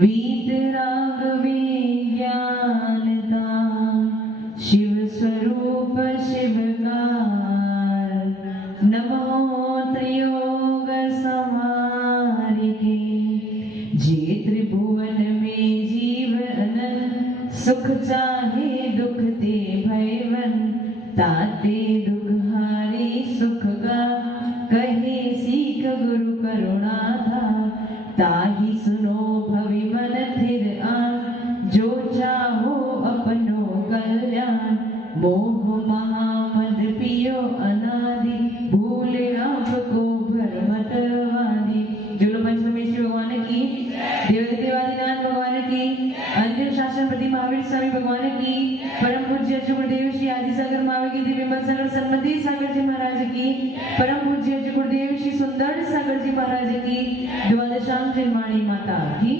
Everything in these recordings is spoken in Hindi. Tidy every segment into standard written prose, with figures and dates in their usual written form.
वीतरागवे ज्ञानता शिव स्वरूप शिवकार नमो त्रयोग समारिके जे त्रिभुवन में जीवन सुख चाहे दुख ते भयवन ताते दुख हारी सुख गा कहे सीख गुरु करुणा था ताहि सुनो भवि मन थिर आन जो चाहो अपनो कल्याण मोह महामद पियो अनादि भूले आपको भरमतवादी। जुलो पंचमेश्वर भगवान की, देवादिनाथ भगवान की, अंतिम शासन प्रति महावीर स्वामी भगवान की, परम पूज्य गुरुदेव श्री आदि सागर महावीर की दिव्य सागर सन्मति सागर जी महाराज की, परम पूज्य गुरुदेव श्री सुंदर सागर जी महाराज की, द्वादशांग निर्माणी माता की।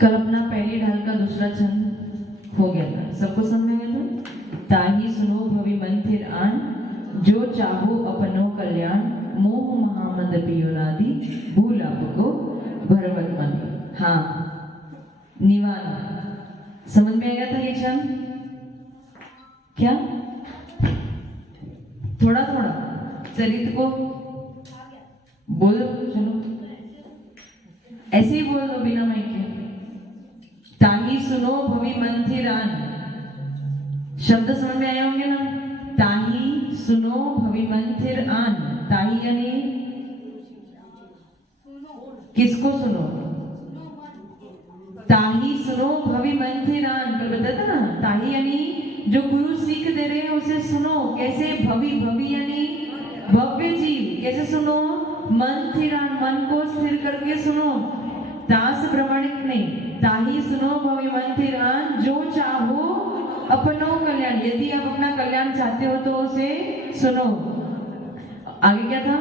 कल अपना पहली ढाल का दूसरा छंद हो गया था, सबको समझ में गया था। ताही सुनो भवि मन थिर आन जो चाहो अपनो कल्याण मोह महामद पियोनादि भूल आपको भरवत मन। हाँ, निवान समझ में आया था ये छंद? क्या थोड़ा थोड़ा चरित को बोल दो, चलो ऐसे ही बोल दो बिना माइक के। ताही सुनो भवि मन थिर आन, शब्द समझ में आए होंगे ना? ताही सुनो भवि मन थिर आन, ताही यानी किसको सुनो? ताही सुनो भवि मन थिर आन, कल बताया था ना। ताही यानी जो गुरु सीख दे रहे हैं उसे सुनो। कैसे? भवि, भवि यानी भव्य जीव। कैसे सुनो? मन थिर आन, मन को स्थिर करके सुनो। दास भ्रमणिक नहीं, ताही सुनो भवि मन थिर आन जो चाहो अपनो कल्याण। यदि आप अपना कल्याण चाहते हो तो उसे सुनो। आगे क्या था?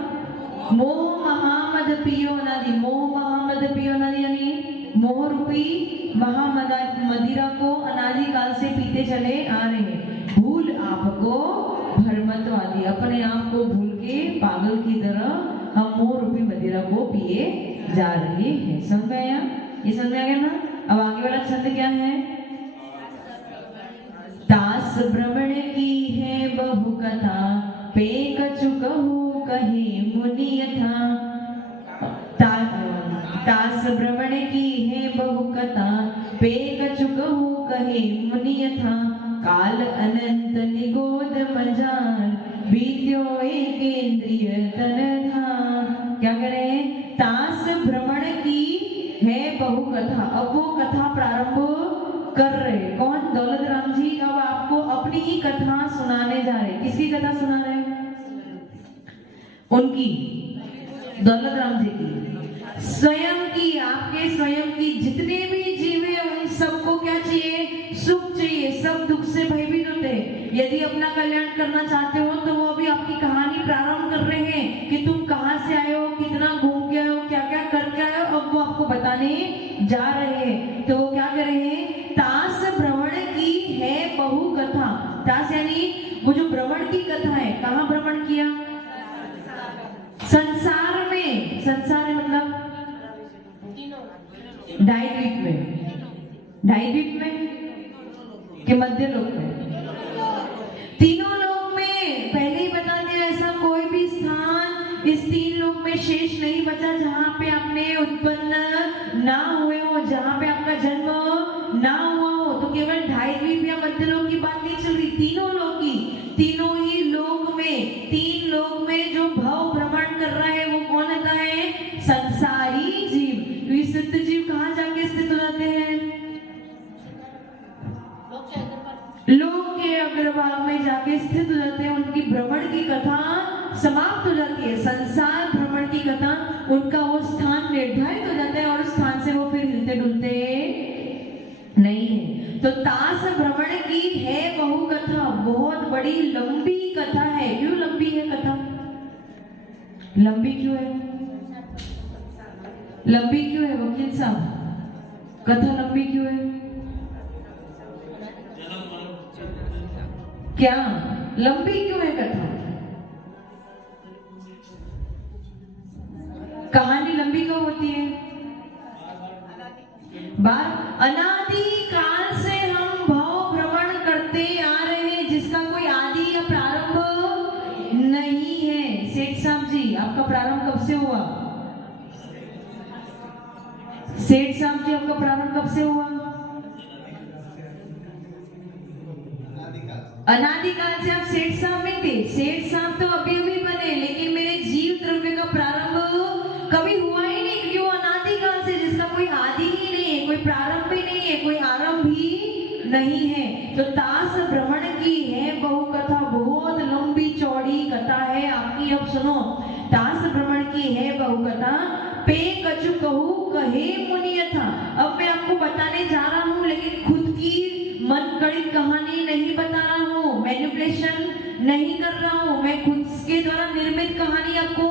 मोह महामद पियो नादि, मोह महामद पियो नादि यानी मोह रूपी मदिरा को अनादि काल से पीते चले आ रहे हैं। भूल आपको भरमतवादी, अपने आप को भूल के पागल की तरह हम मोह रूपी मदिरा को पिए जा रहे हैं। समझ में आया? ये समझ में आ गया ना? अब आगे वाला छंद क्या है? दास भ्रमण की है बहु कथा पे कछु कहू कहे मुनि यथा। दास भ्रमण की है बहु कथा पे कछु कहू कहे मुनि यथा। काल अनंत निगोद मजार बीत्यो एक इंद्रिय तन था। क्या करें? दास भ्रमण की है बहु कथा। अब वो कथा प्रारंभ कर रहे। कौन? दौलत राम जी अब आपको अपनी ही कथा सुनाने जा रहे। किसकी कथा सुना रहे? उनकी, दौलत राम जी की, स्वयं की, आपके स्वयं की। जितने भी जीव हैं उन सबको क्या चाहिए? सुख चाहिए। सब दुख से भयभीत होते हैं। यदि अपना कल्याण करना चाहते हो तो वो अभी आपकी कहानी प्रारंभ कर रहे हैं कि तुम कहां से आए हो, कितना घूम के आए हो, क्या क्या करके आए हो। अब वो आपको बताने जा रहे हैं। तो वो क्या कर रहे हैं? तास भ्रमण की है बहु कथा। तास यानी वो जो भ्रमण की कथा है। कहाँ भ्रमण किया? संसार में। संसार है मतलब ढाई द्वीप में, ढाई द्वीप में के मध्य लोक में, तीनों लोक में। पहले ही बता दिया, ऐसा कोई भी स्थान इस तीन लोक में शेष नहीं बचा जहां पे आपने उत्पन्न ना हुए हो, जहां पे आपका जन्म ना हुआ हो। तो केवल ढाई द्वीप या मध्य लोक की बात नहीं चल रही, तीनों लोक की। तीनों ही लोक में, तीन लोक में जो भव भ्रमण कर रहा है वो कौन होता है? संसारी जीव। तो ये सिद्ध जीव कहाँ जाके स्थित हो जाते हैं? लोक के अग्रभाग में जाके स्थित हो जाते हैं। उनकी भ्रमण की कथा समाप्त हो जाती है। संसार भ्रमण की कथा, उनका वो स्थान निर्धारित हो जाता है और उस स्थान से वो फिर हिलते डुलते नहीं है। तो तास भ्रमण की है बहु कथा, बहुत बड़ी लंबी कथा है। क्यों लंबी है कथा? लंबी क्यों है? लंबी क्यों है वकील साहब? कथा लंबी क्यों है? क्या लंबी क्यों है कथा? कहानी लंबी कब होती है? बार अनादि काल से हम भाव भ्रमण करते आ रहे हैं, जिसका कोई आदि या प्रारंभ नहीं है। सेठ साहब जी, आपका प्रारंभ कब से हुआ? सेठ साहब जी, आपका प्रारंभ कब से हुआ? अनादिकाल से। आप सेठ साहब में थे। सेठ साहब तो अभी अभी बने, लेकिन मेरे जीव द्रव्य का प्रारंभ कभी हुआ ही नहीं, क्योंकि वो अनादिकाल से, जिसका कोई आदि ही नहीं है, कोई प्रारंभ भी नहीं है, कोई आरंभ भी नहीं है। तो तास भ्रमण की है बहु कथा, बहुत लंबी चौड़ी कथा है आपकी। अब सुनो, तास भ्रमण की है बहु कथा, पे कछु कहू कहे मुनि यथा। अब मैं आपको बताने जा रहा हूँ, लेकिन खुद की मन गढ़ित कहानी नहीं बता रहा हूँ, मैनिपुलेशन नहीं कर रहा हूँ, मैं खुद के द्वारा निर्मित कहानी आपको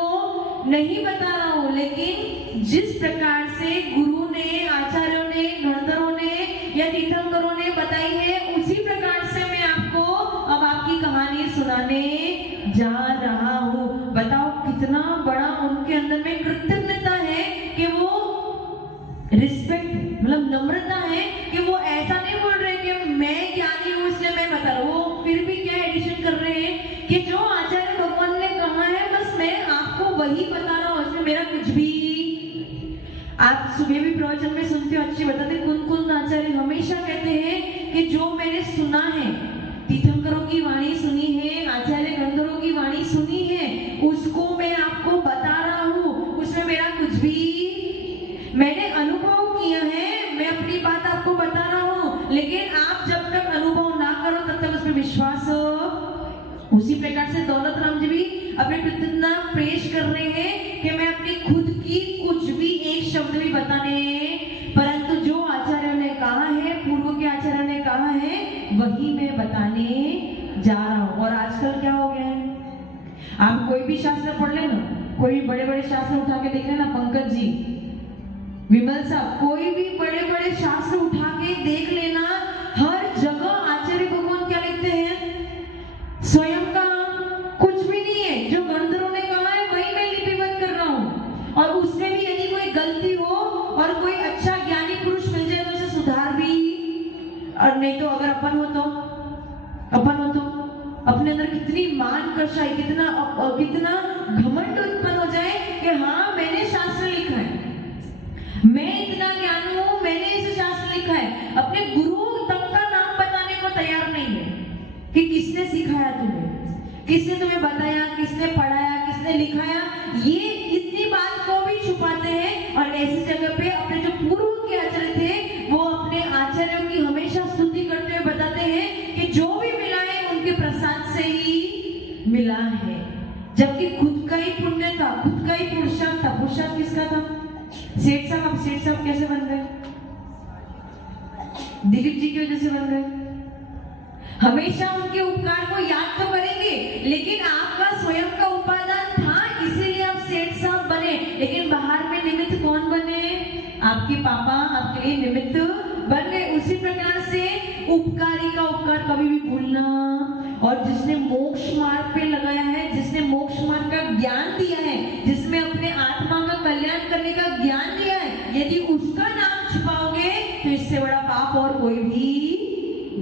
नहीं बता रहा हूँ। लेकिन जिस प्रकार से गुरु ने, आचार्यों ने, गणधरों ने या तीर्थंकरों ने बताई है, उसी प्रकार से मैं आपको अब आपकी कहानी सुनाने जा रहा हूँ। बताओ कितना बड़ा उनके अंदर में कृतज्ञता है कि वो रिस्पेक्ट, मतलब नम्रता है कि वो ऐसा नहीं बोल रहे कि मैं ज्ञानी हूँ इसलिए मैं बता रहा हूँ। वो फिर भी क्या एडिशन कर रहे हैं कि जो आचार्य भगवान ने कहा है बस मैं आपको वही बता रहा हूँ, इसमें मेरा कुछ भी। आप सुबह भी प्रवचन में सुनते हो, अच्छे बताते, कुन आचार्य हमेशा कहते हैं कि जो मैंने सुना है, तीर्थंकरों की वाणी सुनी है, आचार्य गंधर्वों की वाणी सुनी है, उसको मैं आपको बता रहा हूँ, उसमें मेरा कुछ भी, मैंने अनुभव किया है, मैं अपनी बात आपको बता रहा हूँ। लेकिन आप जब तक अनुभव ना करो तब तक उसमें विश्वास हो। उसी प्रकार से दौलत राम जी भी अपने कृतज्ञता पेश कर रहे हैं कि मैं अपनी खुद की कुछ भी एक शब्द भी बताने, परंतु जो आचार्यों ने कहा है, पूर्व के आचार्यों ने कहा है, वही मैं बताने जा रहा हूँ। और आजकल क्या हो गया है, आप कोई भी शास्त्र पढ़ लेना, कोई भी बड़े बड़े शास्त्र उठा के देख लेना, पंकज जी, विमल साहब, कोई भी बड़े बड़े शास्त्र उठा के देख लेना, हर जगह आचार्य भगवान क्या लिखते हैं? स्वयं का कुछ भी नहीं है, जो गंधर्वों ने कहा है वही मैं लिपिबद्ध कर रहा हूँ। और उसमें भी यदि कोई गलती हो और कोई अच्छा ज्ञानी पुरुष मिल जाए तो उसे सुधार भी, और नहीं तो अगर अपन हो तो अपने अंदर कितनी मान कषाई, कितना घमंड उत्पन्न हो जाए कि हाँ मैंने शास्त्र लिखा है, मैं इतना ज्ञानी हूँ, मैंने इसे शास्त्र लिखा है। अपने गुरु तब का नाम बताने को तैयार नहीं है कि किसने सिखाया तुम्हें, किसने तुम्हें बताया, किसने पढ़ाया, किसने लिखाया, ये इतनी बात को भी छुपाते हैं। और ऐसी जगह पे अपने जो पूर्व के आचार्य थे, वो अपने आचार्यों की हमेशा स्तुति करते हुए बताते हैं कि जो भी मिला है उनके प्रसाद से ही मिला है, जबकि खुद का ही पुण्य था, खुद का ही पुरुषार्थ था। पुरुषार्थ किसका था? सेठ साहब। अब सेठ साहब कैसे बन गए? दिलीप जी की वजह से बन गए। हमेशा उनके उपकार को याद तो करेंगे, लेकिन आपका स्वयं का उपादान था, इसीलिए आप सेठ साहब बने। लेकिन बाहर में निमित्त कौन बने? आपके पापा आपके लिए निमित्त बन गए। उसी प्रकार से उपकारी का उपकार कभी भी भूलना, और जिसने मोक्ष मार्ग पे लगाया है, जिसने मोक्ष मार्ग का ज्ञान दिया है, जिसमें अपने आत्मा का कल्याण करने का ज्ञान दिया है, यदि उसका नाम छुपाओगे तो इससे बड़ा पाप और कोई भी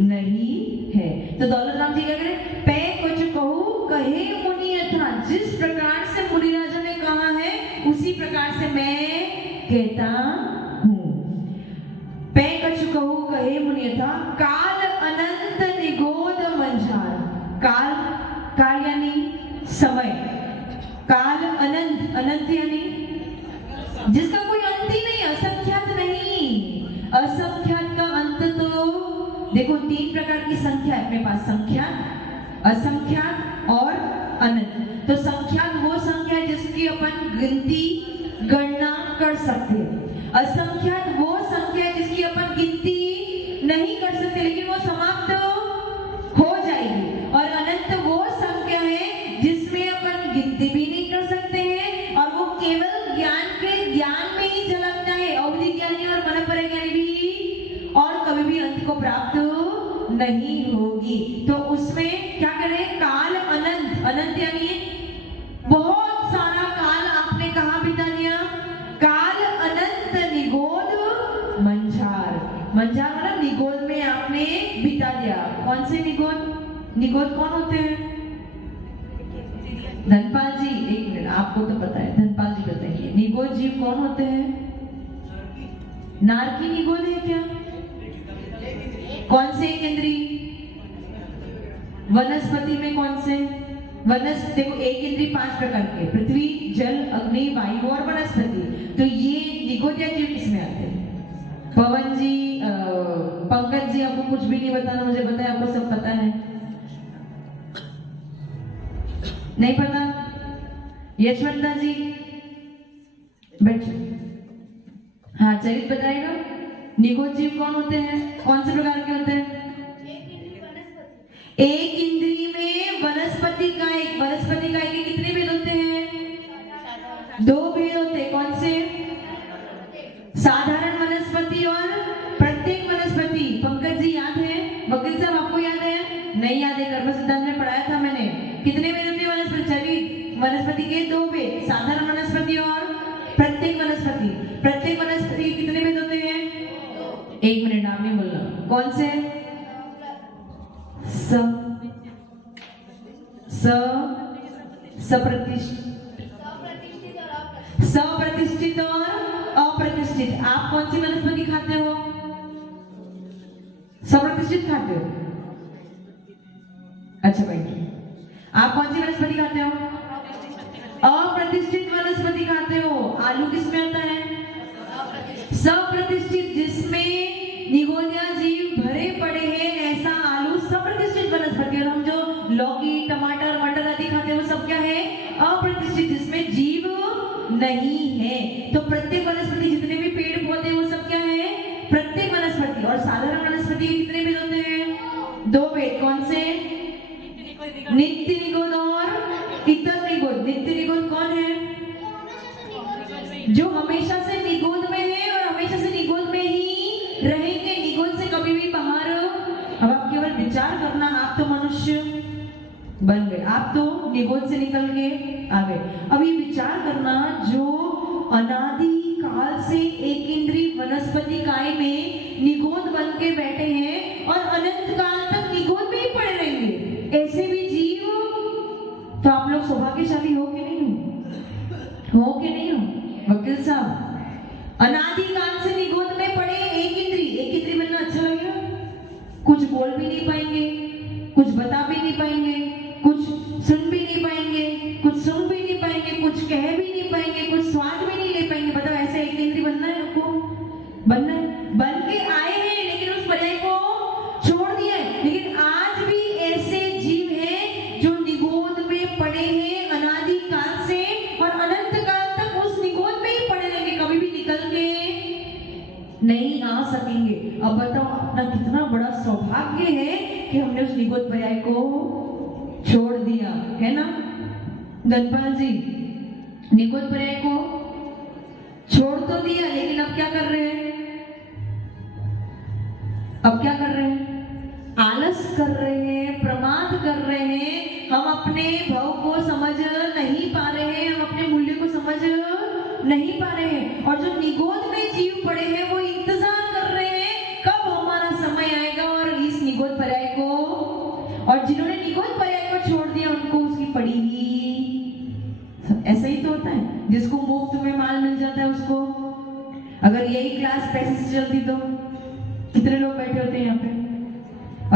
नहीं है। तो दौलत राम जी क्या करें? पै कुछ कहू कहे मुनि यथा, जिस प्रकार से मुनिराजा ने कहा है उसी प्रकार से मैं कहता हूँ। पै कुछ कहू कहे मुनि यथा, काल अनंत निगोद मंझार। काल यानी समय, काल अनंत, अनंत यानी जिसका कोई अंत ही नहीं, असंख्यात नहीं। असंख्यात का अंत तो देखो, 3 प्रकार की संख्या है अपने पास, संख्यात, असंख्यात और अनंत। तो संख्यात वो संख्या है जिसकी अपन गिनती, गणना कर सकते हैं। असंख्यात वो संख्या है जिसकी अपन गिनती नहीं कर सकते, लेकिन वो समाप्त हो जाएगी। और अनंत वो संख्या है जिसमें अपन गिनती भी नहीं कर सकते हैं, और वो केवल ज्ञान के ज्ञान में ही झलकता है। अवधि ज्ञानी और मनपर ज्ञानी भी, और कभी भी अंत को प्राप्त नहीं होगी। तो उसमें क्या करें? काल अनंत, अनंत यानी बहुत सारा काल आपने कहाँ बिता दिया? निगोद कौन होते हैं? धनपाल जी, एक मिनट, आपको तो पता है, धनपाल जी बताइए, निगोद जीव कौन होते हैं? नारकी निगोद है क्या? कौन से एक इंद्री? वनस्पति में कौन से? देखो, एक इंद्री 5 प्रकार के, पृथ्वी, जल, अग्नि, वायु और वनस्पति। तो ये निगोदिया जीव किसमें आते हैं? पवन जी, पंकज जी, आपको कुछ भी नहीं बताना, मुझे पता है आपको सब पता है। नहीं पता? यशवंता जी बैठ। हाँ, चरित बताएगा। निगोद जीव कौन होते हैं? कौन से प्रकार के होते हैं? एक इंद्री में वनस्पति का एक के कितने भेद होते हैं? 2 भेद होते हैं। कौन से? साधारण वनस्पति और प्रत्येक वनस्पति। पंकज जी याद है? वकील साहब आपको याद है? नहीं याद है, कर्म सिद्धांत में पढ़ाया था मैंने। कितने भेद होते हैं वनस्पति? चलिए, वनस्पति के 2 भेद, साधारण वनस्पति और प्रत्येक वनस्पति। प्रत्येक वनस्पति के कितने भेद होते हैं? 1 मिनट, आप नहीं बोलना। कौन से? सप्रतिष्ठित और अप्रतिष्ठित। आप कौन सी वनस्पति खाते हो? सप्रतिष्ठित खाते हो? अच्छा भाई, आप कौन सी वनस्पति खाते हो? अप्रतिष्ठित वनस्पति खाते हो। आलू किसमें आता है? सप्रतिष्ठित, जिसमें निगोदिया जीव भरे पड़े हैं, ऐसा आलू सप्रतिष्ठित वनस्पति। और हम जो लौकी, टमाटर, मटर आदि खाते हैं वो सब क्या है? अप्रतिष्ठित, जिसमें जीव नहीं है। तो प्रत्येक वनस्पति, जितने भी पेड़ पौधे, वो सब क्या है? प्रत्येक वनस्पति। और साधारण वनस्पति के कितने भेद होते हैं? 2 भेद। कौन से? नित्य निगोद और इतर निगोद। नित्य निगोद कौन है? जो हमेशा से निगोद में है और हमेशा से निगोद में ही रहेंगे, निगोद से कभी भी बाहर। अब आप केवल विचार करना, आप तो मनुष्य बन गए, आप तो निगोद से निकल के आ गए। अब ये विचार करना, जो अनादि काल से एक इंद्री वनस्पति काय में निगोद बन के बैठे हैं और अनंत काल तक निगोद में ही पड़े रहेंगे, ऐसे भी जीव, तो आप लोग सौभाग्यशाली हो कि नहीं हो? हो कि नहीं हो वकील साहब? अनादि काल से निगोद में पड़े एक इंद्री बनना अच्छा लगेगा? कुछ बोल भी नहीं पाएंगे, कुछ बता भी नहीं पाएंगे, कुछ सुन भी नहीं पाएंगे, कुछ सुन भी नहीं पाएंगे, कुछ कह भी नहीं पाएंगे, कुछ स्वाद भी नहीं ले पाएंगे। बताओ, ऐसे एक इंद्री बनना है आपको? बनना है? बन के आए हैं, लेकिन उस पर्याय को छोड़ दिया है। लेकिन आज भी ऐसे जीव हैं जो निगोद में पड़े हैं अनादि काल से, और अनंत काल तक उस निगोद में ही पड़े रहेंगे, कभी भी निकल के नहीं आ सकेंगे। अब बताओ, अपना कितना बड़ा सौभाग्य है कि हमने उस निगोद पर्याय को छोड़ दिया है ना? धनपाल जी, निगोद पर्याय को छोड़ तो दिया, लेकिन अब क्या कर रहे हैं? अब क्या कर रहे हैं? आलस कर रहे हैं, प्रमाद कर रहे हैं। हम अपने भाव को समझ नहीं पा रहे हैं, हम अपने मूल्य को समझ नहीं पा रहे हैं। और जो निगोद में जीव पड़े हैं वो इंतजार कर रहे हैं कब हमारा समय आएगा और इस निगोद पर्याय को, और जिन्होंने निगोद पर्याय को छोड़ दिया उनको उसकी पड़ी ही। ऐसा ही तो होता है, जिसको मुफ्त में माल मिल जाता है उसको, अगर यही क्लास पैसे से चलती तो कितने लोग बैठे होते हैं यहाँ पे,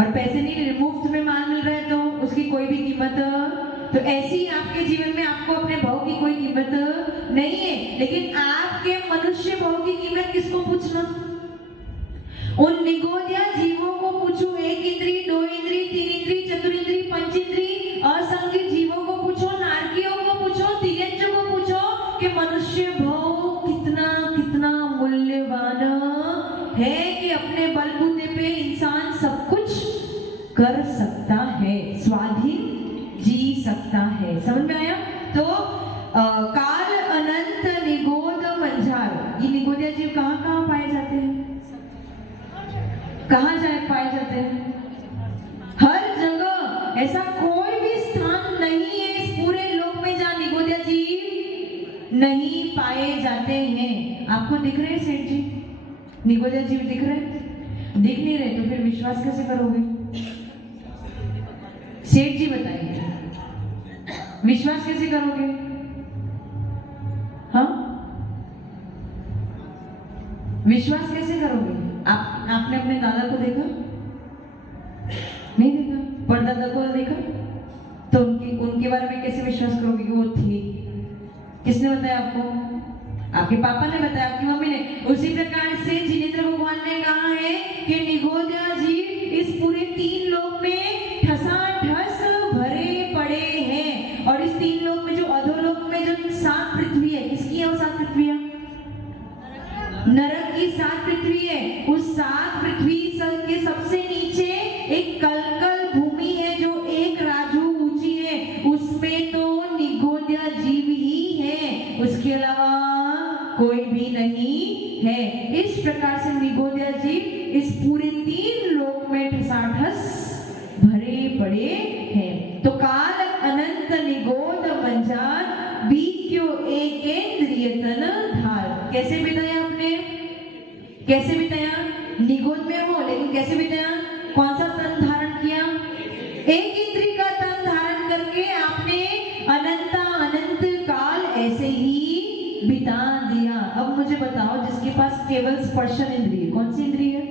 और पैसे नहीं, मुफ्त में माल मिल रहा है तो उसकी कोई भी कीमत। तो ऐसी ही आपके जीवन में आपको अपने भाव की कोई कीमत नहीं है, लेकिन आपके मनुष्य भाव की कीमत किसको पूछना? उन निगोदिया जीवों को पूछो। 1 इंद्री, 2 इंद्री, 3 इंद्री, चतुरिंद्री, पंचेंद्री असंख्य जीवों को पूछो, नारकियों को पूछो, तिर्यंजों को पूछो कि मनुष्य भाव कितना कितना मूल्यवान है, कि अपने बलबूते पे इंसान सब कुछ कर सकता है, स्वाधीन जी सकता है। समझ में आया? तो काल अनंत निगोद मंझार, ये निगोदिया जीव कहाँ कहाँ पाए जाते हैं? कहाँ पाए जाते हैं? हर जगह। ऐसा कोई भी स्थान नहीं है इस पूरे लोक में जहाँ निगोदिया जीव नहीं पाए जाते हैं। आपको दिख रहे हैं सेठ जी? निगोदिया जीव दिख रहे? दिख नहीं रहे तो फिर विश्वास कैसे करोगे? सेठ जी बताइए, विश्वास कैसे करोगे? हाँ, विश्वास कैसे करोगे? आपने अपने दादा को देखा? नहीं देखा। परदादा को देखा? तो उनके बारे में कैसे विश्वास करोगे कि वो थे? किसने बताया आपको? आपके पापा ने बताया, आपकी मम्मी ने। उसी प्रकार से जिनेंद्र भगवान ने कहा है कि निगोदया जीव इस पूरे 3 लोक में ठसाठस भरे पड़े हैं। और इस 3 लोक में जो अधोलोक में जो 7 पृथ्वी है, किसकी है वो 7 पृथ्वी है? नरक की 7 पृथ्वी है। उस 7 पृथ्वी के सबसे नीचे एक कलकल भूमि है जो 1 राजू ऊंची है, उसमें तो निगोदया जीव ही है, उसके अलावा कोई भी नहीं है। इस प्रकार से निगोदया जीव इस पूरे 3 लोक में ठसाठस भरे पड़े हैं। तो काल अनंत निगोद मंजान बीक्यो एकेंद्रिय तन धार। कैसे बिताया आपने? कैसे बिताया? निगोद में हो लेकिन कैसे बिताया? कौन सा तन धारण किया? एक इंद्रिय का तन धारण करके आपने अनंत काल ऐसे ही बिता दिया। अब मुझे बताओ, जिसके पास केवल स्पर्शन इंद्रिय, कौन सी इंद्रिय है,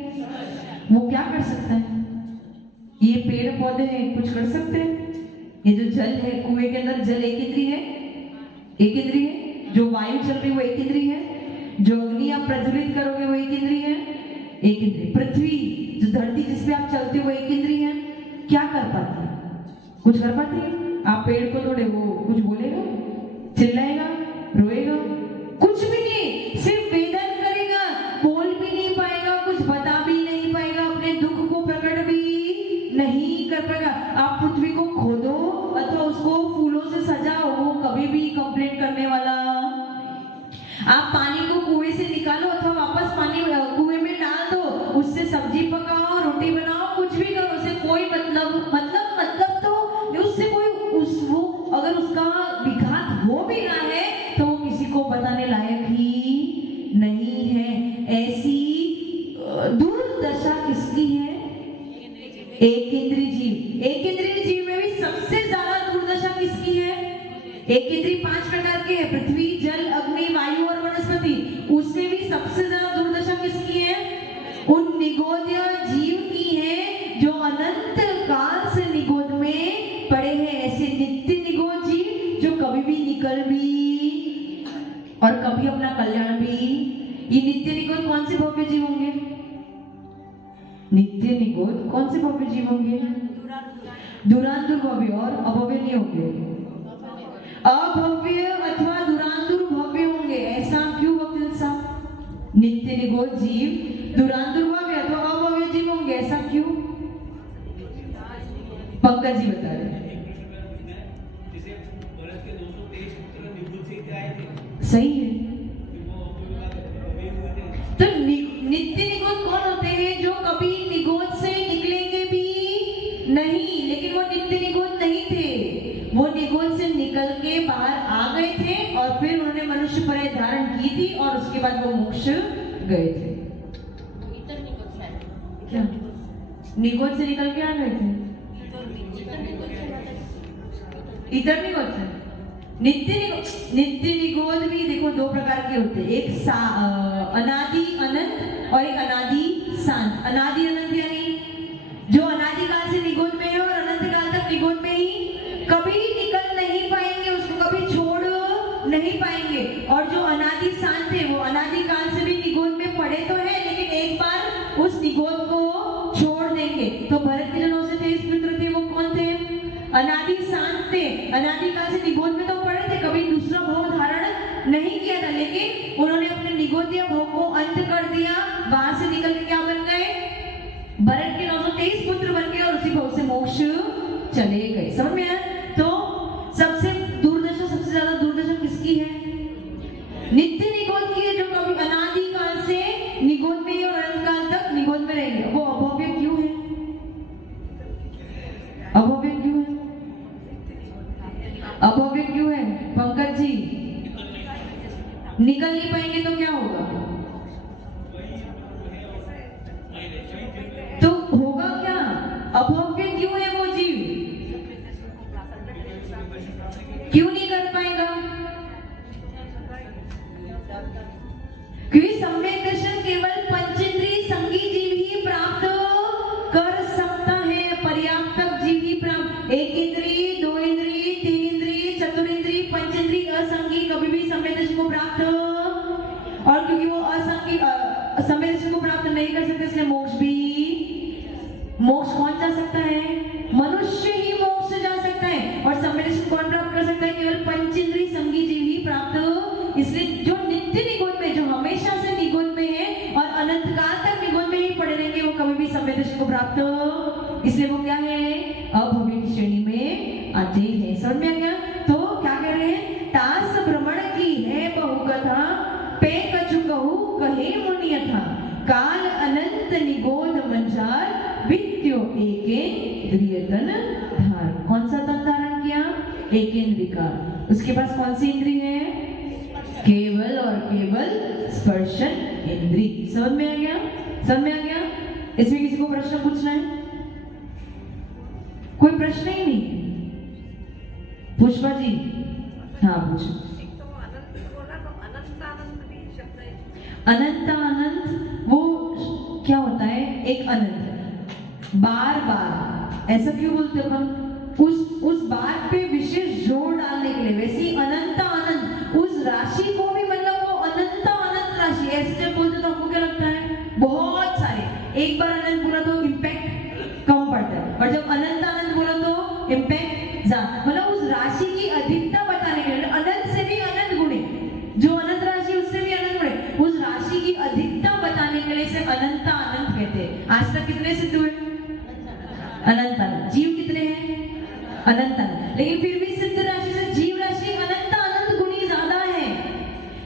वो क्या कर सकता है? ये पेड़ पौधे कुछ कर सकते हैं? ये जो जल है, कुएं के अंदर जल एक इंद्रिय है, एक इंद्रिय है। जो वायु चल रही है वो एक इंद्रिय है। जो अग्नि आप प्रज्वलित करोगे वो एक इंद्रिय है, एक इंद्रिय। पृथ्वी, जो धरती जिस पे आप चलते हो वो एक इंद्रिय है। क्या कर पाती है? कुछ कर पाती है? आप पेड़ को तोड़े, वो कुछ बोलेगा, चिल्लाएगा, रोएगा? कुछ भी नहीं, सिर्फ वेदन करेगा, बोल भी नहीं पाएगा, कुछ बता भी नहीं पाएगा, अपने दुख को प्रकट भी नहीं कर पाएगा। आप पृथ्वी को खोदो अथवा उसको फूलों से सजाओ, वो कभी भी कंप्लेंट करने वाला। आप पानी को कुएं से निकालो अथवा वापस पानी कुएं में डाल दो, उससे सब्जी पकाओ, रोटी बनाओ, कुछ भी करो, उसे कोई मतलब तो उससे कोई वो अगर उसका विघात हो भी रहा है तो वो किसी को बताने लायक ही नहीं है। ऐसी दुर्दशा किसकी है? एक इंद्रिय जीव। एक इंद्रिय जीव में भी सबसे ज्यादा दुर्दशा किसकी है? एक इंद्रिय 5 प्रकार के है, पृथ्वी, जल, अग्नि, वायु और वनस्पति। उसमें भी सबसे ज्यादा दुर्दशा किसकी है? उन निगोदया जीव की है जो अनंत काल से निगोद में पड़े हैं। ऐसे नित्य निगोद जीव जो कभी भी निकल भी और कभी अपना कल्याण भी। ये नित्य निगोद कौन से भव्य जीव होंगे? नित्य निगोद कौन से भव्य जीव होंगे? दुरांतुर भव्य और अभव्य नहीं होंगे। अभव्य अथवा दुरांतुर भव्य होंगे। ऐसा क्यों वकील साहब? नित्य निगोद जीव दुरांतुर भव्य अथवा अभव्य जीव होंगे, ऐसा क्यों? पंकज जी बता रहे। सही है। तो नित्य निगोद कौन होते हैं? जो कभी निगोद से निकलेंगे भी नहीं, लेकिन वो नित्य निगोद नहीं थे, वो निगोद से निकल के बाहर आ गए थे और फिर उन्होंने मनुष्य पर्याय धारण की थी और उसके बाद वो मोक्ष गए थे। क्या निगोद से निकल के आ गए थे? इतर निगोद से। नित्य निगोद भी देखो 2 प्रकार के होते हैं, एक अनादि अनंत और एक अनादि शांत। अनादि अनंत यानी जो अनादि काल से निगोद में है और अनंत काल तक निगोद में ही कभी निकल नहीं पाएंगे, उसको कभी छोड़ नहीं पाएंगे। और जो अनादि शांत है वो अनादि काल से भी निगोद में पड़े तो है, लेकिन एक बार उस निगोद को छोड़ देंगे। तो भरत के जो 923 पुत्र थे वो कौन थे? अनादि शांत थे। अनादि काल से निगोद में तो पड़े थे, कभी दूसरा भाव धारण नहीं किया था, लेकिन उन्होंने अपने निगोदीय भाव को अंत कर दिया। वहां से निकल के क्या बन गए? भरत के 923 पुत्र बन गए और उसी भाव से मोक्ष चले गए। समझ में आया? तो सबसे दुर्दशा, सबसे ज्यादा दुर्दशा किसकी है? नित्य निगोद की है, जो कभी अनादि काल से निगोद में और अनंत काल तक निगोद में रहेंगे। वो अभव्य क्यों है? अभव्य क्यों है? अभव्य क्यों है पंकज जी? निकल नहीं पाएंगे तो क्या होगा? तो होगा क्या? अभव्य क्यों है वो जीव? क्यों नहीं कर पाएगा? क्योंकि सम्यक दर्शन केवल पंचेंद्रिय संगी जीव ही प्राप्त कर सकता है, पर्याप्तक जीव ही प्राप्त। एक इंद्रिय, दो इंद्रिय, तीन इंद्रिय, चतुर्इंद्रिय, पंचेंद्रिय असंगी कभी भी सम्यक दर्शन को प्राप्त, और क्योंकि वो असंगी सम्यक दर्शन को प्राप्त नहीं कर सकते, इसलिए मोक्ष कौन जा सकता है? मनुष्य ही मोक्ष जा सकता है। और सम्यक दर्शन कौन प्राप्त कर सकता है? केवल पंचेंद्रिय संगी जीव ही प्राप्त। इसलिए जो नित्य निगुण में, जो हमेशा से निगुण में है और अनंत काल तक निगुण में ही पड़े रहेंगे, वो कभी भी सम्यक दर्शन को प्राप्त, इसलिए वो क्या है? अभव्य की श्रेणी में आते हैं। समझ में आ गया? तो क्या कह रहे हैं? तास भ्रमण की है बहु कथा, पे कछु कहू कहे मुनि यथा, काल अनंत निगोध मंजार, वित्यो एकेन्द्रियतन धार। कौन सा तन धारण किया? एकेंद्रिय का। उसके पास कौन सी इंद्रिय है? केवल और केवल स्पर्शन इंद्रिय। समझ में आ गया? समझ में आ गया? इसमें किसी को प्रश्न पूछना है? कोई प्रश्न ही नहीं? पुष्पा जी, हाँ पूछो। अनंत अनंत वो क्या होता है? एक अनंत बार बार, ऐसा क्यों बोलते हो हम? उस बात पे विशेष जोर डालने के लिए। वैसे अनंत अनंत उस राशि को भी, मतलब वो अनंत अनंत राशि, ऐसे जब बोलते तो आपको क्या लगता है? बहुत सारे। एक बार अनंत बोला तो इम्पैक्ट कम पड़ता है, और जब अनंत अनंत बोला तो इम्पैक्ट ज्यादा। मतलब उस राशि की अधिकता बताने के लिए, अनंत से भी अनंत गुणे, जो अनंत राशि उससे भी अनंत गुणे, उस राशि की अधिकता बताने के लिए इसे अनंत अनंत कहते हैं। आज तक कितने सिद्ध हुए? अनंत अनंत। जीव कितने हैं? अनंत अनंत। लेकिन फिर भी सिद्ध राशि से जीव राशि अनंत अनंत गुणी ज्यादा है।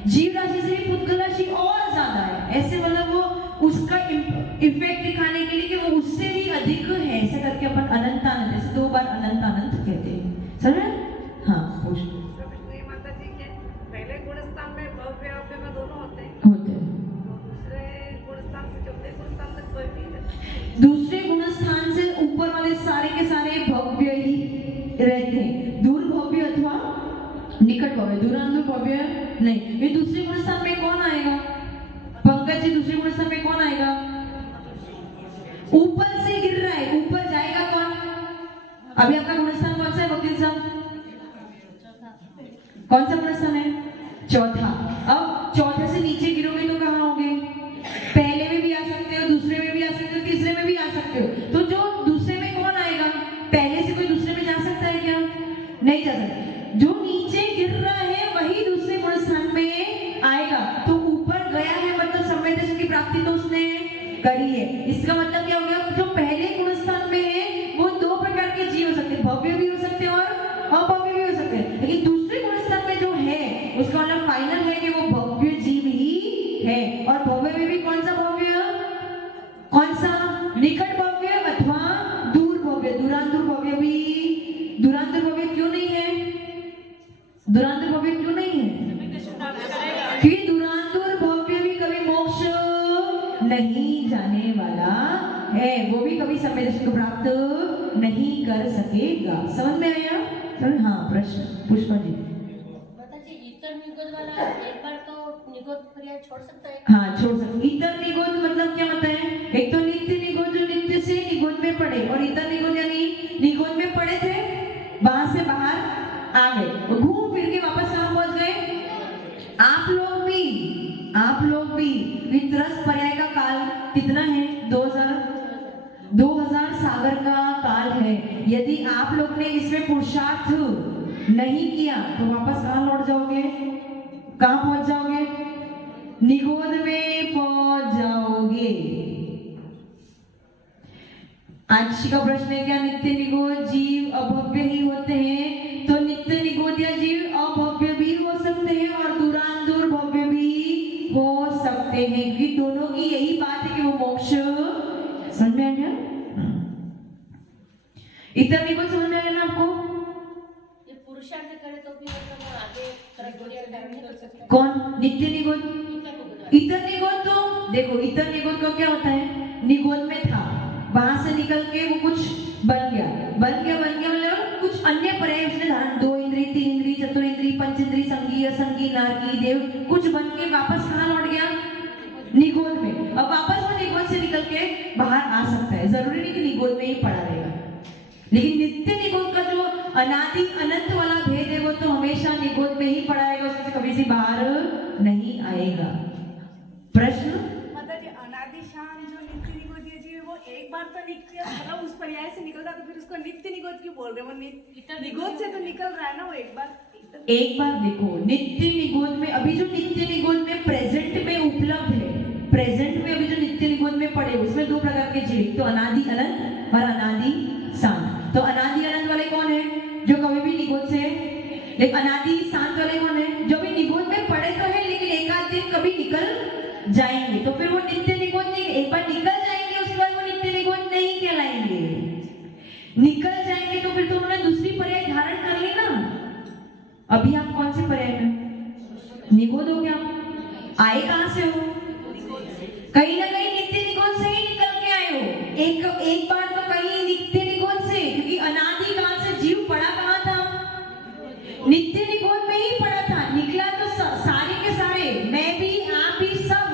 जीव राशि से भी पुद्गल राशि और ज्यादा है। ऐसे मतलब वो उसका इफेक्ट दिखाने के लिए कि वो उससे भी अधिक है, ऐसे करके अपन अनंत अनंत, ऐसे दो बार अनंत अनंत कहते हैं। समझ रहे? हाँ पूछ। पहले गुणस्थान में भव्य अव्यय में दोनों होते हैं। दूसरे गुणस्थान से चौथे गुणस्थान तक कोई भी नहीं। दूसरे गुणस्थान से ऊपर वाले सारे के सारे भव्य ही रहते हैं। दूर भव्य अथवा निकट भव्य, दूरांदूर भव्य नहीं। ये दूसरे गुणस्थान में कौन आएगा? पंकज जी, दूसरे गुणस्थान में कौन आएगा? ऊपर से गिर रहा है, ऊपर जाएगा कौन? अभी आपका गुणस्थान कौन सा है वकील साहब? कौन सा गुणस्थान है? चौथा। अब चौथे से नीचे गिरोगे तो कहाँ होगे? पहले में भी आ सकते हो, दूसरे में भी आ सकते हो, तीसरे में भी आ सकते हो। तो जो दूसरे में कौन आएगा? पहले से कोई दूसरे में जा सकता है क्या? नहीं जा सकता। जो नीचे गिर रहा है वही दूसरे गुणस्थान में आएगा। तो ऊपर गया है मतलब सम्यक दर्शन की प्राप्ति तो उसने करी है। इसका मतलब क्या हो गया? जो पहले गुणस्थान में है वो दो प्रकार के जीव हो सकते हैं, भव्य भी हो सकते हैं और अभव्य भी हो सकते हैं। लेकिन दूसरे गुणस्थान में जो है उसका मतलब फाइनल है कि वो भव्य जीव ही है। और भव्य में भी कौन सा भव्य? कौन सा? निकट भव्य अथवा दूर भव्य। दूरांतूर भव्य भी, दूरांतूर भव्य क्यों नहीं है? दूरांतूर भव्य क्यों नहीं है? क्योंकि दूरांतूर भव्य भी कभी मोक्ष नहीं जाने वाला है, वो भी कभी सम्यक दर्शन को प्राप्त नहीं कर सकेगा। समझ में आया? हाँ प्रश्न पुष्पा जी। इतर निगोद वाला एक बार तो निगोद पर्याय छोड़ सकता है? हाँ छोड़ सकते। इतर निगोद मतलब क्या होता है? एक तो नित्य निगोद जो नित्य से निगोद में पड़े, और इतर निगोद यानी निगोद में पड़े थे, वहां से बाहर आ गए, घूम फिर के वापस कहाँ पहुंच गए? आप लोग भी वित्रस पर्याय का काल कितना है? 2000 सागर का काल है। यदि आप लोग ने इसमें पुरुषार्थ नहीं किया तो वापस कहाँ लौट जाओगे? कहाँ पहुंच जाओगे? निगोद में पहुंच जाओगे। आज का प्रश्न है क्या नित्य निगोद जीव अभव्य ही होते हैं? तो नित्य निगोद या जीव अभव्य भी हो सकते हैं और दूरांदूर भव्य भी हो सकते हैं, क्योंकि दोनों की यही बात है कि वो मोक्ष। समझ में आ गया? इतना निगोद समझ में आ गया ना आपको? ये पुरुषार्थ करे तो भी मतलब आगे तरफ कर सकता है। कौन? नित्य निगोद। इतर निगोद तो देखो, इतर निगोद का क्या होता है? निगोद में था, वहां से निकल के वो कुछ बन गया मतलब कुछ अन्य पर्याय उसने धारण, 2 इंद्रिय 3 किनार की देव कुछ बन के वापस कहाँ लौट गया, निगोद में। अब वापस वो निगोद से निकल के बाहर आ सकता है, जरूरी नहीं कि निगोद में ही पड़ा रहेगा, लेकिन नित्य निगोद का जो अनादि अनंत वाला भेद है वो तो हमेशा निगोद में ही पड़ा रहेगा, उससे कभी से बाहर नहीं आएगा। प्रश्न? मतलब ये अनादि शान जो नित्य निगोद ये जीव है, वो एक बार तो नित्य मतलब उस पर्याय से निकलता, तो फिर उसको नित्य निगोद क्यों बोल रहे हैं? वो नित्य निगोद से तो निकल रहा है ना वो एक बार। देखो, नित्य निगोद में अभी जो नित्य निगोद में प्रेजेंट में उपलब्ध है, प्रेजेंट में अभी जो नित्य निगोद में पड़े उसमें दो प्रकार के जीव, तो अनादि अनंत और अनादि शांत। तो अनादि अनंत वाले कौन है? जो कभी भी निगोद से, लेकिन अनादि शांत वाले कौन है? जो भी निगोद में पड़े तो है लेकिन एक आध दिन कभी निकल जाएंगे, तो फिर वो नित्य निगोद नहीं, एक बार निकल जाएंगे उसके बाद वो नित्य निगोद नहीं कहलाएंगे। निकल जाएंगे तो फिर तो उन्होंने दूसरी पर्याय धारण कर ली ना। अभी आप कौन से पर्याय में निगोद हो? क्या आए कहां से हो? कहीं ना कहीं नित्य निगोद से ही निकल के आए हो। एक बार तो कहीं नित्य निगोद से, क्योंकि अनादि काल से जीव पड़ा कहां था? नित्य निगोद में ही पड़ा था। निकला तो सारे के सारे, मैं भी आप भी, सब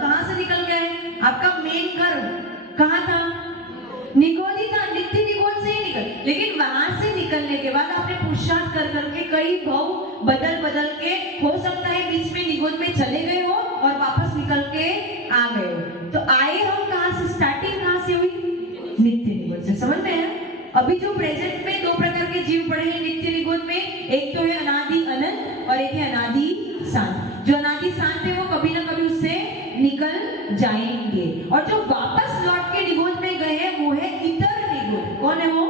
कहां से निकल गए? आपका मेन कर्म कहां था? निगोद ही था, नित्य निगोद से ही निकल। लेकिन वहां से निकलने के बाद आपने पुरुषार्थ कर करके कई भाव बदल के, हो सकता है बीच में निगोद में चले गए हो और वापस निकल के आ गए हो। तो आए हम कहां से? स्टार्टिंग कहां से हुई? नित्य निगोद से। समझ में है? अभी जो प्रेजेंट में दो प्रकार के जीव पड़े हैं नित्य निगोद में, एक तो है अनादि अनंत और एक है अनादि शांत। जो अनादि शांत है वो कभी ना कभी उससे निकल जाएंगे, और जो वापस लौट के निगोद में गए हैं वो है इतर निगोद। कौन है वो?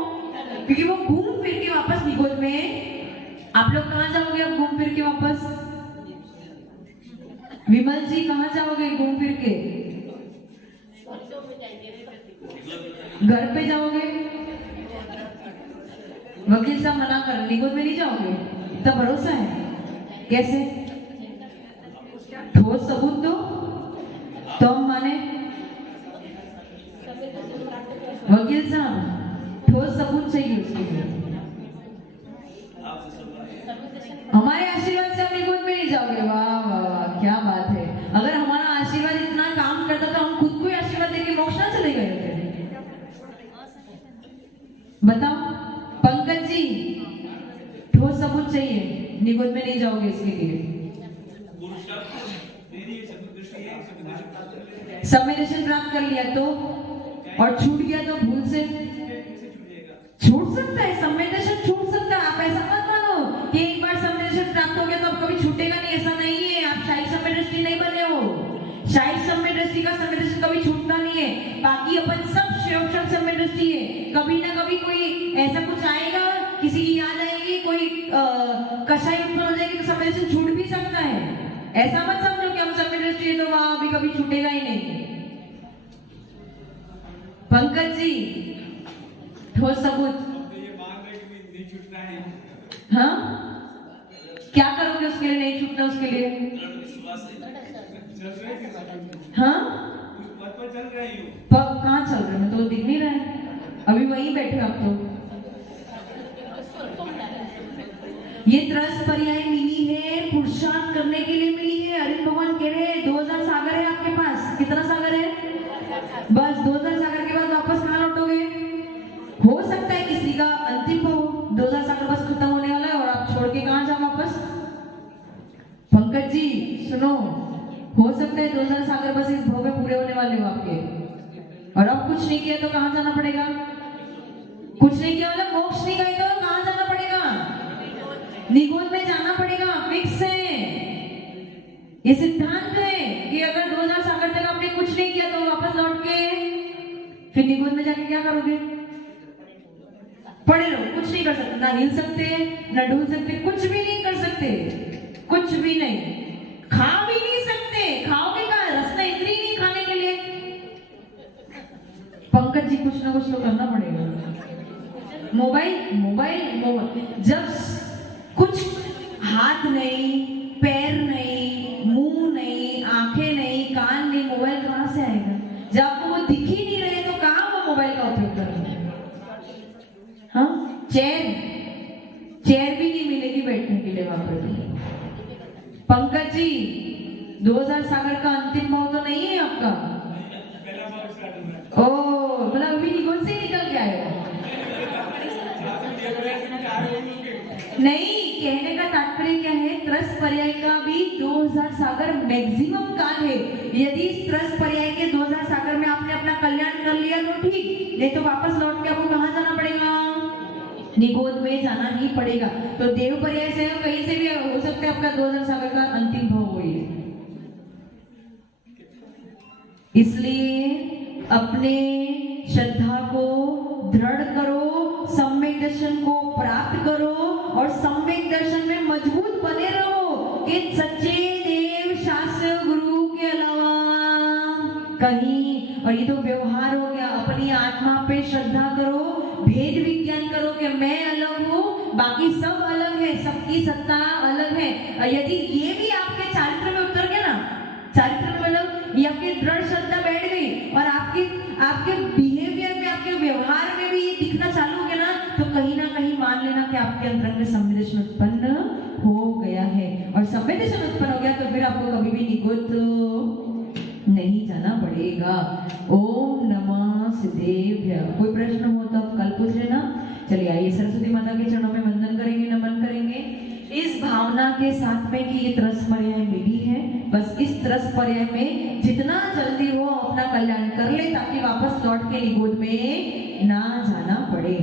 क्योंकि वो घूम फिर के वापस निगोद में। आप लोग कहां जाओगे अब घूम फिर के वापस? विमल जी कहां जाओगे घूम फिर के? घर पे जाओगे? वकील साहब मना कर, निगोद में नहीं जाओगे? इतना भरोसा है? कैसे? ठोस सबूत दो तो हम माने। वकील साहब ठोस सबूत चाहिए उसके लिए। हमारे आशीर्वाद से हम निगोद में नहीं जाओगे? वाह वाह वाह, क्या बात है। अगर हमारा आशीर्वाद इतना काम करता तो हम खुद को ही आशीर्वाद देके मोक्ष ना चले गए होते? बताओ पंकज जी, ठोस सबूत चाहिए, निगोद में नहीं जाओगे इसके लिए। समय दर्शन प्राप्त कर लिया तो, और छूट गया तो भूल से छूट सकता है, समय दर्शन छूट सकता है। आप ऐसा मत मानो कि एक बार समय दर्शन प्राप्त हो गया तो अब कभी छूटेगा नहीं, ऐसा नहीं है। आप शाही समय दृष्टि नहीं बने हो। शाही समय दृष्टि का समय दर्शन कभी छूटता नहीं है। बाकी अपन सब शिवक्षण समय दृष्टि है, कभी ना कभी कोई ऐसा कुछ आएगा, किसी की याद आएगी, कोई कषाय उत्पन्न हो जाएगी तो समय दर्शन छूट भी सकता है। ऐसा मत समझो कि हम समय दृष्टि है तो वहां अभी कभी छूटेगा ही नहीं। पंकज जी ठोस सबूत। हाँ, क्या करोगे उसके लिए? नहीं छूटना उसके लिए? हाँ, कहाँ चल रहे? मैं तो दिख नहीं रहा है, अभी वहीं बैठे आप तो। ये त्रस पर्याय मिली है, पुरुषार्थ करने के लिए मिली है। अरिंद भगवान कह रहे हैं 2000 सागर है आपके पास। कितना सागर है? बस 2000 सागर के बाद वापस कहाँ लौटोगे? हो सकता है किसी का अंतिम हो, 2000 सागर बस खत्म होने वाला है और आप छोड़ के कहाँ जाओ वापस? पंकज जी सुनो, हो सकता है 2000 सागर बस इस भाव में पूरे होने वाले हो आपके, और अब कुछ नहीं किया तो कहाँ जाना पड़ेगा? कुछ नहीं किया मतलब मोक्ष नहीं गए तो कहाँ जाना पड़ेगा? निगोद में जाना पड़ेगा। फिक्स है, ये सिद्धांत है कि अगर 2000 सागर तक आपने कुछ नहीं किया तो वापस लौट के फिर निगोद में जाके क्या करोगे? पड़े रहो, कुछ नहीं कर सकते, ना हिल सकते, ना डूल सकते, कुछ भी नहीं कर सकते, कुछ भी नहीं, खा भी नहीं सकते। खाओगे क्या? रसना इतनी नहीं खाने के लिए। पंकज जी कुछ ना कुछ तो करना पड़ेगा। मोबाइल जब कुछ हाथ नहीं, पैर नहीं, मुंह नहीं, आंखें नहीं, कान नहीं, मोबाइल कहां से आएगा? जब आपको वो दिख ही नहीं रहे तो कहां वो मोबाइल का उपयोग कर रहे हैं? हाँ, चेयर भी नहीं मिलेगी बैठने के लिए वहां पर। पंकज जी 2000 सागर का अंतिम भाव तो नहीं है आपका? ओ मतलब अभी निगोद से निकल गया है। नहीं, कहने का तात्पर्य क्या है, त्रस पर्याय का भी 2000 सागर मैक्सिमम काल है। यदि इस त्रस पर्याय के 2000 सागर में आपने अपना कल्याण कर लिया तो ठीक, नहीं तो वापस लौट के आपको कहाँ जाना पड़ेगा? निगोद में जाना ही पड़ेगा। तो देव पर्याय से कहीं से भी हो सकता है आपका 2000 सागर का अंतिम भाव वही है। इसलिए अपने श्रद्धा को दृढ़ करो, सम्यक दर्शन को प्राप्त करो और सम्यक दर्शन में मजबूत बने रहो कि सच्चे देव शास्त्र गुरु के अलावा कहीं, और ये तो व्यवहार हो गया, अपनी आत्मा पे श्रद्धा करो, भेद विज्ञान करो कि मैं अलग हूँ, बाकी सब अलग है, सबकी सत्ता अलग है। और यदि ये भी आपके चारित्र में उतर गया ना, चारित्र में मतलब ये आपकी दृढ़ श्रद्धा बैठ गई और आपके बिहेवियर में, आपके व्यवहार में भी ये दिखना चालू हो गया ना, तो कहीं ना कहीं मान लेना कि आपके अंतरंग में संवेदन उत्पन्न हो गया है। और संवेदन उत्पन्न हो गया तो फिर आपको कभी भी निगुत नहीं जाना पड़ेगा। ओम नमः सिद्धेभ्यः। कोई प्रश्न हो तो आप कल पूछ लेना। चलिए आइए सरस्वती माता के चरणों में वंदन करेंगे, नमन करेंगे, इस भावना के साथ में कि ये त्रस पर्याय मिली है, बस इस त्रस पर्याय में जितना जल्दी हो अपना कल्याण कर ले ताकि वापस लौट के निगोद में ना जाना पड़े।